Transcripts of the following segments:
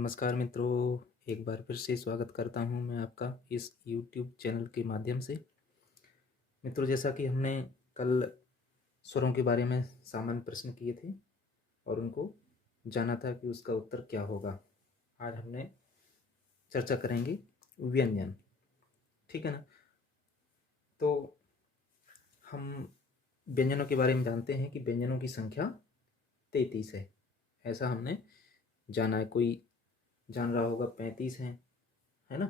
नमस्कार मित्रों, एक बार फिर से स्वागत करता हूं मैं आपका इस YouTube चैनल के माध्यम से। मित्रों, जैसा कि हमने कल स्वरों के बारे में सामान्य प्रश्न किए थे और उनको जाना था कि उसका उत्तर क्या होगा। आज हमने चर्चा करेंगे व्यंजन, ठीक है ना। तो हम व्यंजनों के बारे में जानते हैं कि व्यंजनों की संख्या 33 है, ऐसा हमने जाना है। कोई जान रहा होगा 35 है ना।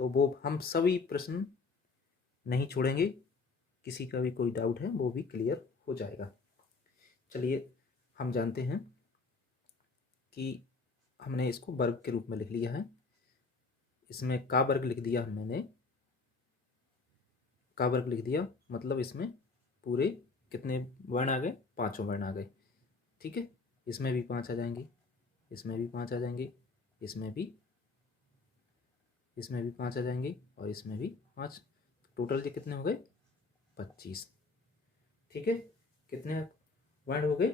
तो वो हम सभी प्रश्न नहीं छोड़ेंगे, किसी का भी कोई डाउट है वो भी क्लियर हो जाएगा। चलिए, हम जानते हैं कि हमने इसको वर्ग के रूप में लिख लिया है। इसमें का वर्ग लिख दिया मैंने, का वर्ग लिख दिया मतलब इसमें पूरे कितने वर्ण आ गए? पांचों वर्ण आ गए, ठीक है। इसमें भी 5 आ जाएंगे, इसमें भी 5 आ जाएंगे, इसमें भी 5 आ जाएंगे और इसमें भी 5। टोटल ये कितने हो गए? 25, ठीक है। कितने वर्ण हो गए?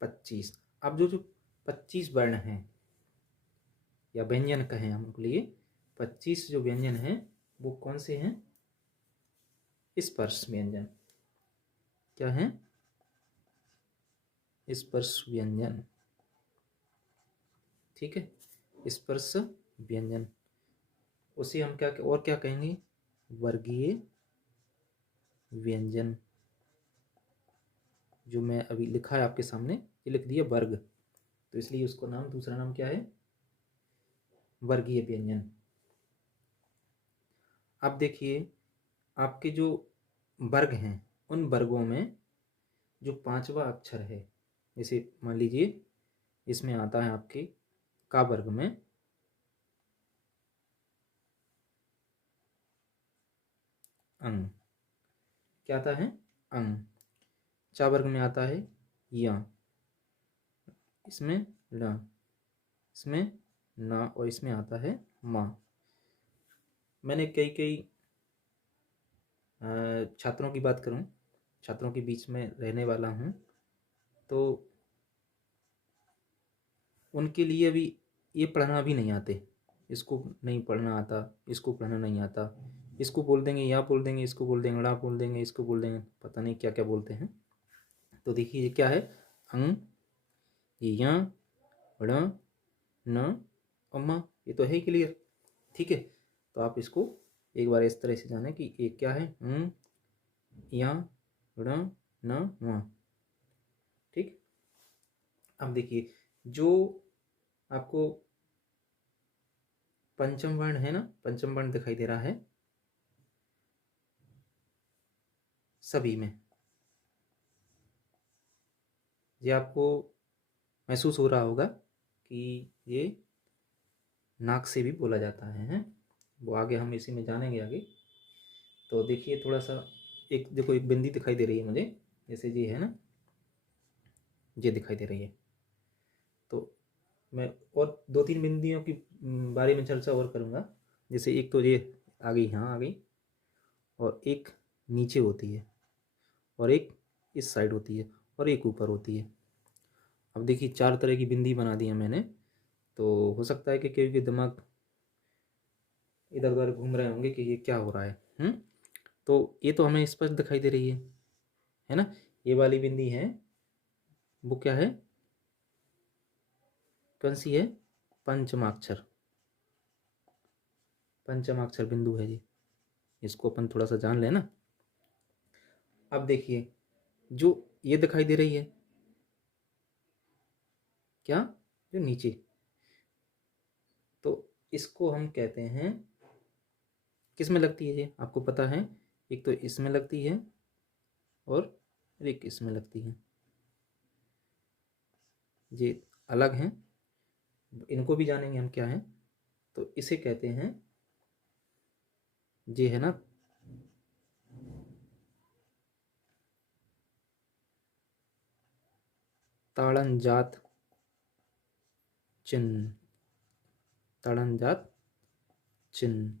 25। अब जो 25 वर्ण हैं या व्यंजन कहें हम उनके लिए, 25 जो व्यंजन हैं वो कौन से हैं? स्पर्श व्यंजन। क्या है? स्पर्श व्यंजन, ठीक है। स्पर्श व्यंजन, उसे हम क्या और क्या कहेंगे? वर्गीय व्यंजन। जो मैं अभी लिखा है आपके सामने, ये लिख दिया वर्ग, तो इसलिए उसको नाम, दूसरा नाम क्या है? वर्गीय व्यंजन। अब देखिए, आपके जो वर्ग हैं उन वर्गों में जो पांचवा अक्षर है, जैसे मान लीजिए इसमें आता है आपके का वर्ग में अंग। क्या आता है? अंग। चा वर्ग में आता है या, इसमें ल, इसमें ना और इसमें आता है माँ। मैंने कई कई छात्रों की बात करूं, छात्रों के बीच में रहने वाला हूं, तो उनके लिए अभी ये पढ़ना भी नहीं आते। इसको नहीं पढ़ना आता, इसको पढ़ना नहीं आता, इसको बोल देंगे या बोल देंगे, इसको बोल देंगे ड़ा बोल देंगे, इसको बोल देंगे पता नहीं क्या क्या बोलते हैं। तो देखिए ये क्या है? अंग, ये या, ड़, न और म, ये तो है ही क्लियर, ठीक है। तो आप इसको एक बार इस तरह से जाने कि ये क्या है? या, ड़, न, म, ठीक। अब देखिए, जो आपको पंचम वर्ण है ना, पंचम वर्ण दिखाई दे रहा है सभी में, ये आपको महसूस हो रहा होगा कि ये नाक से भी बोला जाता है। वो आगे हम इसी में जानेंगे आगे। तो देखिए थोड़ा सा, एक देखो एक बिंदी दिखाई दे रही है मुझे, जैसे ये है ना, ये दिखाई दे रही है। तो मैं और दो तीन बिंदियों की बारे में चर्चा और करूँगा। जैसे एक तो ये आ गई, यहाँ आ गई, और एक नीचे होती है, और एक इस साइड होती है, और एक ऊपर होती है। अब देखिए 4 तरह की बिंदी बना दी है मैंने। तो हो सकता है कि किसी के दिमाग इधर उधर घूम रहे होंगे कि ये क्या हो रहा है। तो ये तो हमें स्पष्ट दिखाई दे रही है ना। ये वाली बिंदी है, वो क्या है? कौन सी है? पंचमाक्षर, पंचमाक्षर बिंदु है ये। इसको अपन थोड़ा सा जान लेना। अब देखिए जो ये दिखाई दे रही है, क्या? जो नीचे, तो इसको हम कहते हैं, किस में लगती है ये आपको पता है? एक तो इसमें लगती है और एक इसमें लगती है, ये अलग हैं। इनको भी जानेंगे हम क्या है। तो इसे कहते हैं, ये है ना, ताड़नजात चिन्ह, ताड़नजात चिन्ह,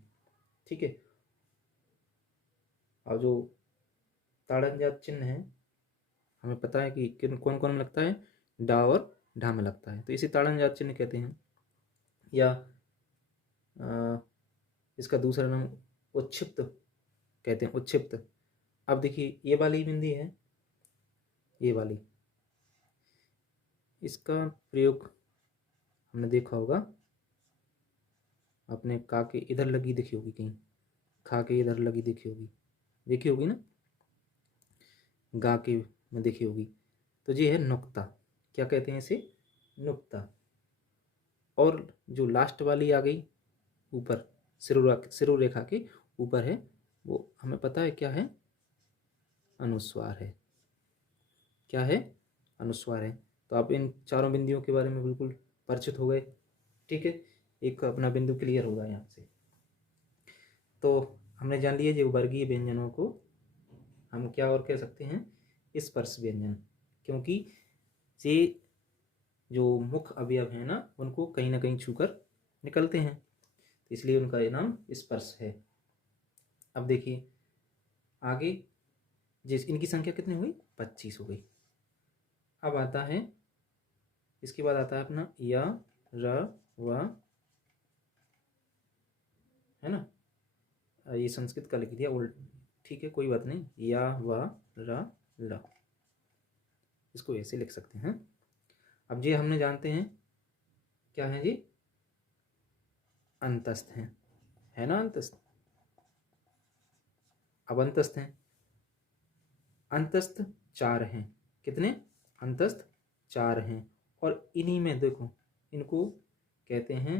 ठीक है। और जो ताड़नजात चिन्ह है, हमें पता है कि किन कौन कौन में लगता है? डा और ढा में लगता है, तो इसे ताड़नजात चिन्ह कहते हैं। या इसका दूसरा नाम उच्छिप्त कहते हैं, उच्छिप्त। अब देखिए ये वाली बिंदी है, ये वाली, इसका प्रयोग हमने देखा होगा, आपने का के इधर लगी देखी होगी, कहीं खा के इधर लगी देखी होगी ना, गा के में देखी होगी। तो ये है नुक्ता, क्या कहते हैं इसे, नुक्ता। और जो लास्ट वाली आ गई ऊपर, सिरो रेखा के ऊपर है, वो हमें पता है क्या है, अनुस्वार है। क्या है, अनुस्वार है। तो आप इन चारों बिंदुओं के बारे में बिल्कुल परिचित हो गए। ठीक है, एक अपना बिंदु क्लियर होगा यहाँ से। तो हमने जान लिया जो वर्गीय व्यंजनों को हम क्या और कह सकते हैं, स्पर्श व्यंजन, क्योंकि ये जो मुख अवयव है ना, उनको कहीं ना कहीं छूकर निकलते हैं, इसलिए उनका ये नाम स्पर्श है। अब देखिए आगे, जिस इनकी संख्या कितनी हुई, 25 हो गई। अब आता है, इसके बाद आता है अपना या, र, व, है ना, ये संस्कृत का लिख दिया उल्ट, ठीक है कोई बात नहीं, या, व, र, ल, इसको ऐसे लिख सकते हैं। अब ये हमने जानते हैं क्या है जी, अंतस्थ है ना, अंतस्थ। अब अंतस्थ हैं, अंतस्थ 4 हैं, कितने, अंतस्थ 4 हैं। और इन्हीं में देखो, इनको कहते हैं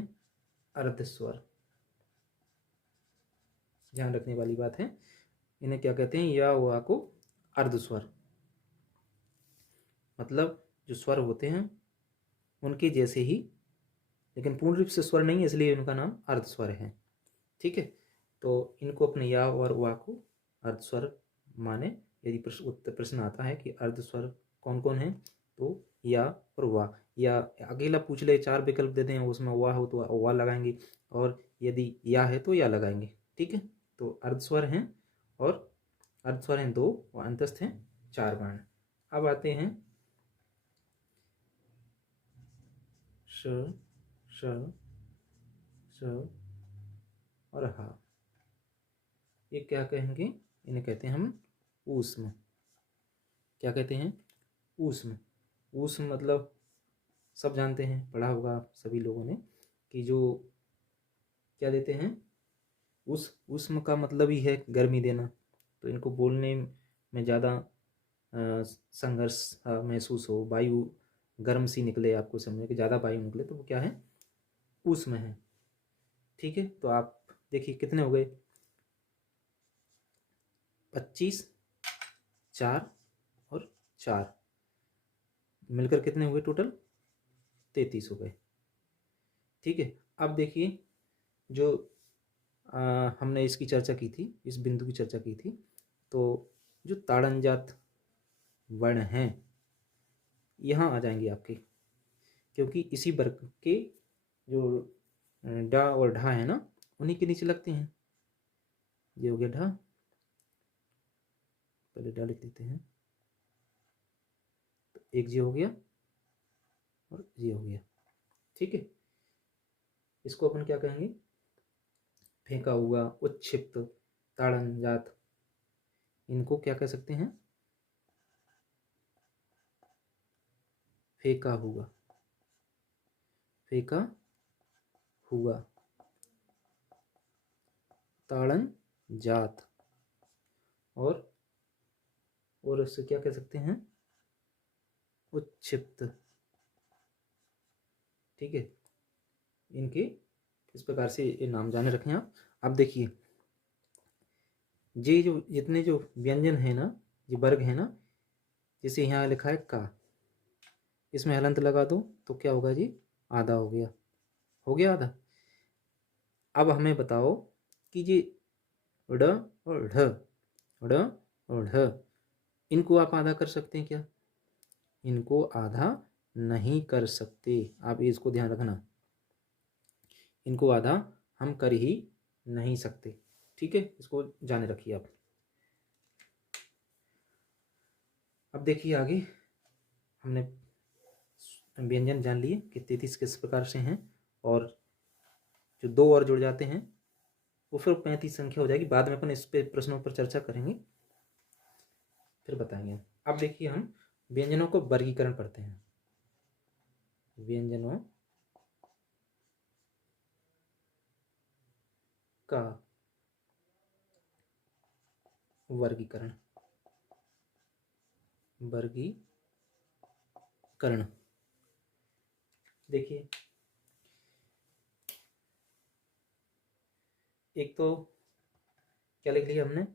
अर्धस्वर, ध्यान रखने वाली बात है, इन्हें क्या कहते हैं, या वा को अर्धस्वर, मतलब जो स्वर होते हैं उनके जैसे ही, लेकिन पूर्ण रूप से स्वर नहीं है, इसलिए इनका नाम अर्धस्वर है। ठीक है, तो इनको अपने या और वा को अर्धस्वर माने। यदि प्रश्न आता है कि अर्धस्वर कौन कौन है, तो या और वा, या अकेला पूछ ले, 4 विकल्प देते हैं, उसमें वा हो तो वा लगाएंगे, और यदि या है तो या लगाएंगे। ठीक है, तो अर्धस्वर हैं, और अर्धस्वर हैं 2 और अंतस्थ हैं 4 वर्ण। अब आते हैं श, श, स और हा। ये क्या कहेंगे, इन्हें कहते हैं हम ऊष्म। क्या कहते हैं, ऊष्म। ऊष्म मतलब सब जानते हैं, पढ़ा होगा आप सभी लोगों ने, कि जो क्या देते हैं, ऊष्म का मतलब ही है गर्मी देना। तो इनको बोलने में ज़्यादा संघर्ष महसूस हो, वायु गर्म सी निकले, आपको समझे कि ज़्यादा वायु निकले, तो वो क्या है, ऊष्म है। ठीक है, तो आप देखिए कितने हो गए, 25, 4 और 4 मिलकर कितने हुए, टोटल 33 हो गए। ठीक है, अब देखिए जो हमने इसकी चर्चा की थी, इस बिंदु की चर्चा की थी, तो जो ताड़नजात वर्ण हैं यहाँ आ जाएंगे आपके, क्योंकि इसी वर्ग के जो डा और ढा है ना, उन्हीं के नीचे लगते हैं। ये हो गया ढा, पहले डा लिख देते हैं, तो एक जी हो गया और जी हो गया। ठीक है, इसको अपन क्या कहेंगे, फेंका हुआ, उच्छिप्त, ताड़नजात, इनको क्या कह सकते हैं, फेंका हुआ, फेंका हुआ, ताड़नजात, और उससे क्या कह सकते हैं, उच्छिप्त। ठीक है, इनके इस प्रकार से ये नाम जाने रखें आप। अब देखिए ये जो जितने जो व्यंजन है ना, ये वर्ग है ना, जैसे यहाँ लिखा है का, इसमें हलंत लगा दो तो क्या होगा जी, आधा हो गया, हो गया आधा। अब हमें बताओ कि ये ड और ढ, ड और ढ, इनको आप आधा कर सकते हैं क्या, इनको आधा नहीं कर सकते, आप इसको ध्यान रखना, इनको आधा हम कर ही नहीं सकते। ठीक है, इसको जाने रखिए आप। अब देखिए आगे, हमने व्यंजन जान लिए कि 33 किस प्रकार से हैं, और जो 2 और जुड़ जाते हैं वो फिर 35 संख्या हो जाएगी। बाद में अपन इस पे प्रश्नों पर चर्चा करेंगे, फिर बताएंगे। अब देखिए हम व्यंजनों को वर्गीकरण पढ़ते हैं। व्यंजनों का वर्गीकरण, वर्गीकरण देखिए, एक तो क्या लिख लिया हमने,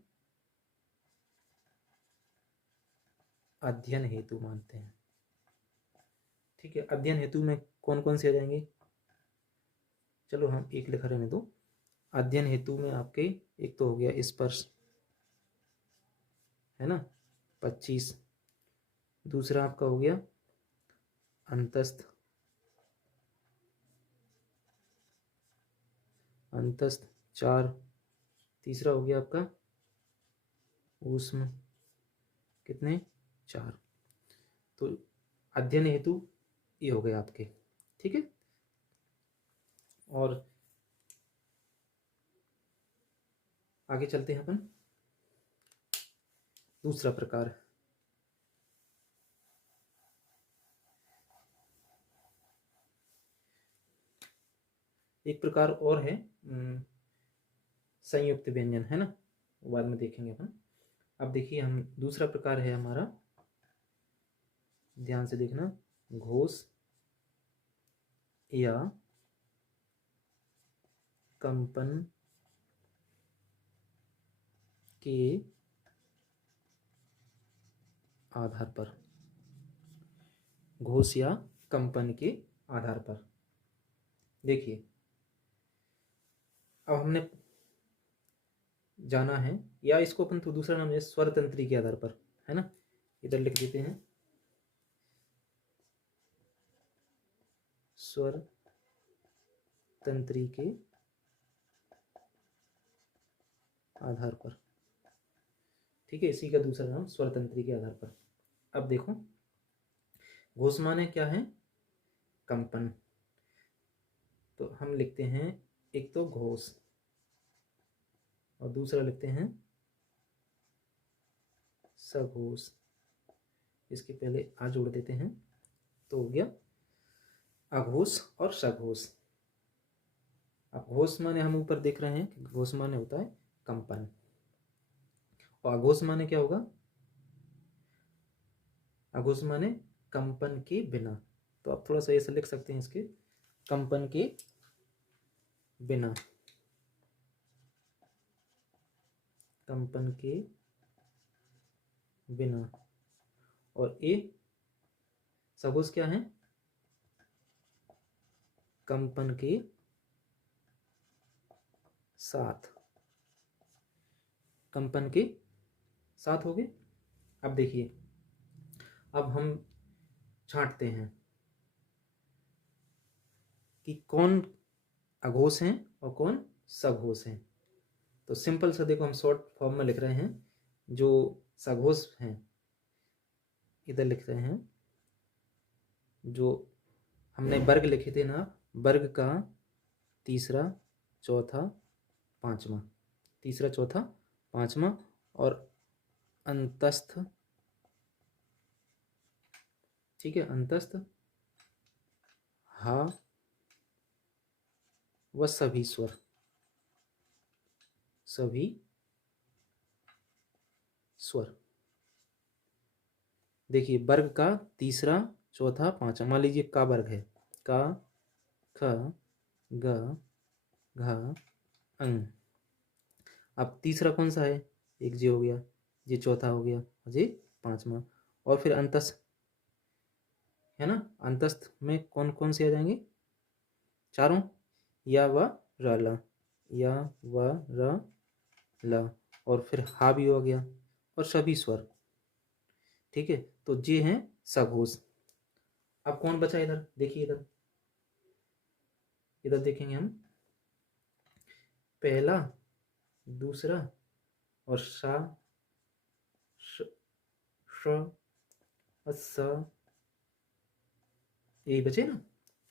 अध्ययन हेतु मानते हैं। ठीक है, अध्ययन हेतु में कौन कौन से आ जाएंगे, चलो हम एक लिखा रहने दो। अध्ययन हेतु में आपके एक तो हो गया स्पर्श, है ना, 25। दूसरा आपका हो गया अंतस्थ, अंतस्थ 4। तीसरा हो गया आपका ऊष्म, कितने, 4। तो अध्ययन हेतु ये हो गए आपके। ठीक है, और आगे चलते हैं अपन। दूसरा प्रकार, एक प्रकार और है संयुक्त व्यंजन, है ना, बाद में देखेंगे अपन। अब देखिए हम दूसरा प्रकार है हमारा, ध्यान से देखना, घोष या कंपन के आधार पर, घोष या कंपन के आधार पर। देखिए अब हमने जाना है, या इसको अपन तो दूसरा नाम है स्वर तंत्री के आधार पर, है ना, इधर लिख देते हैं स्वर तंत्री के आधार पर। ठीक है, इसी का दूसरा नाम स्वर तंत्री के आधार पर। अब देखो घोष माने क्या है, कंपन। तो हम लिखते हैं एक तो घोष और दूसरा लिखते हैं सघोष। इसके पहले आ जोड़ देते हैं तो हो गया अघोष और सघोष। अब घोष माने हम ऊपर देख रहे हैं कि घोष माने होता है कंपन, और अघोष माने क्या होगा, अघोष माने कंपन के बिना। तो आप थोड़ा सा ऐसे लिख सकते हैं इसके, कंपन के बिना, कंपन के बिना। और ए सघोष क्या है, कंपन के साथ, कंपन के साथ हो गए। अब देखिए अब हम छांटते हैं कि कौन अघोष हैं और कौन सघोष हैं। तो सिंपल सा देखो हम शॉर्ट फॉर्म में लिख रहे हैं, जो सघोष हैं इधर लिख रहे हैं, जो हमने वर्ग लिखे थे ना, वर्ग का तीसरा चौथा पांचवा, तीसरा चौथा पांचवा, और अंतस्थ, ठीक है, अंतस्थ हा व सभी स्वर, सभी स्वर। देखिए वर्ग का तीसरा चौथा पांचवा, मान लीजिए का वर्ग है, का ख ग घ अंग। अब तीसरा कौन सा है, एक जी हो गया, ये चौथा हो गया, जी पांचवा, और फिर अंतस्थ, है ना, अंतस्थ में कौन कौन से आ जाएंगे, चारों, या व र ल, या व र ल, और फिर हा भी हो गया, और सभी स्वर। ठीक है, तो ये हैं सघोष। अब कौन बचा इधर, देखिए इधर, इधर देखेंगे हम, पहला दूसरा और सा श और स, यही बचे ना।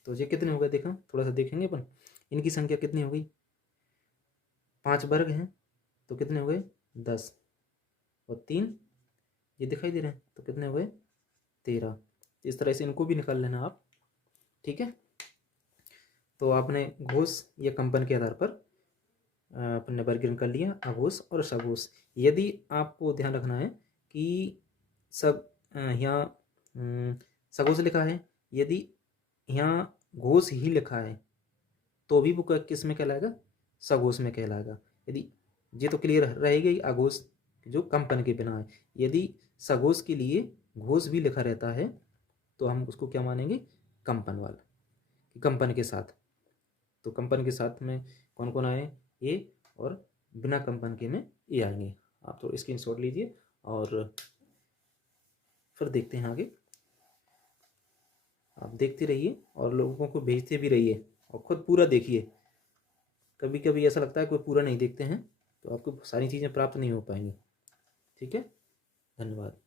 तो ये कितने हो गए, देखा, थोड़ा सा देखेंगे अपन। इनकी संख्या कितनी हो गई, 5 वर्ग हैं तो कितने हो गए 10, और 3 ये दिखाई दे रहे हैं तो कितने हो गए 13। इस तरह से इनको भी निकाल लेना आप, ठीक है। तो आपने घोष या कंपन के आधार पर अपने वर्गीकरण कर लिया अघोष और सघोष। यदि आपको ध्यान रखना है कि सब यहाँ सघोष लिखा है, यदि यहाँ घोष ही लिखा है तो भी वो किस में कहलाएगा, सघोष में कहलाएगा। यदि ये तो क्लियर रहेगी अघोष जो कंपन के बिना है। यदि सघोष के लिए घोष भी लिखा रहता है तो हम उसको क्या मानेंगे, कंपन वाला, कंपन के साथ। तो कंपन के साथ में कौन कौन आए, ए, और बिना कंपन के में ए आएंगे। आप तो स्क्रीनशॉट लीजिए और फिर देखते हैं आगे। आप देखते रहिए और लोगों को भेजते भी रहिए और खुद पूरा देखिए। कभी कभी ऐसा लगता है कोई पूरा नहीं देखते हैं तो आपको सारी चीज़ें प्राप्त नहीं हो पाएंगी। ठीक है, धन्यवाद।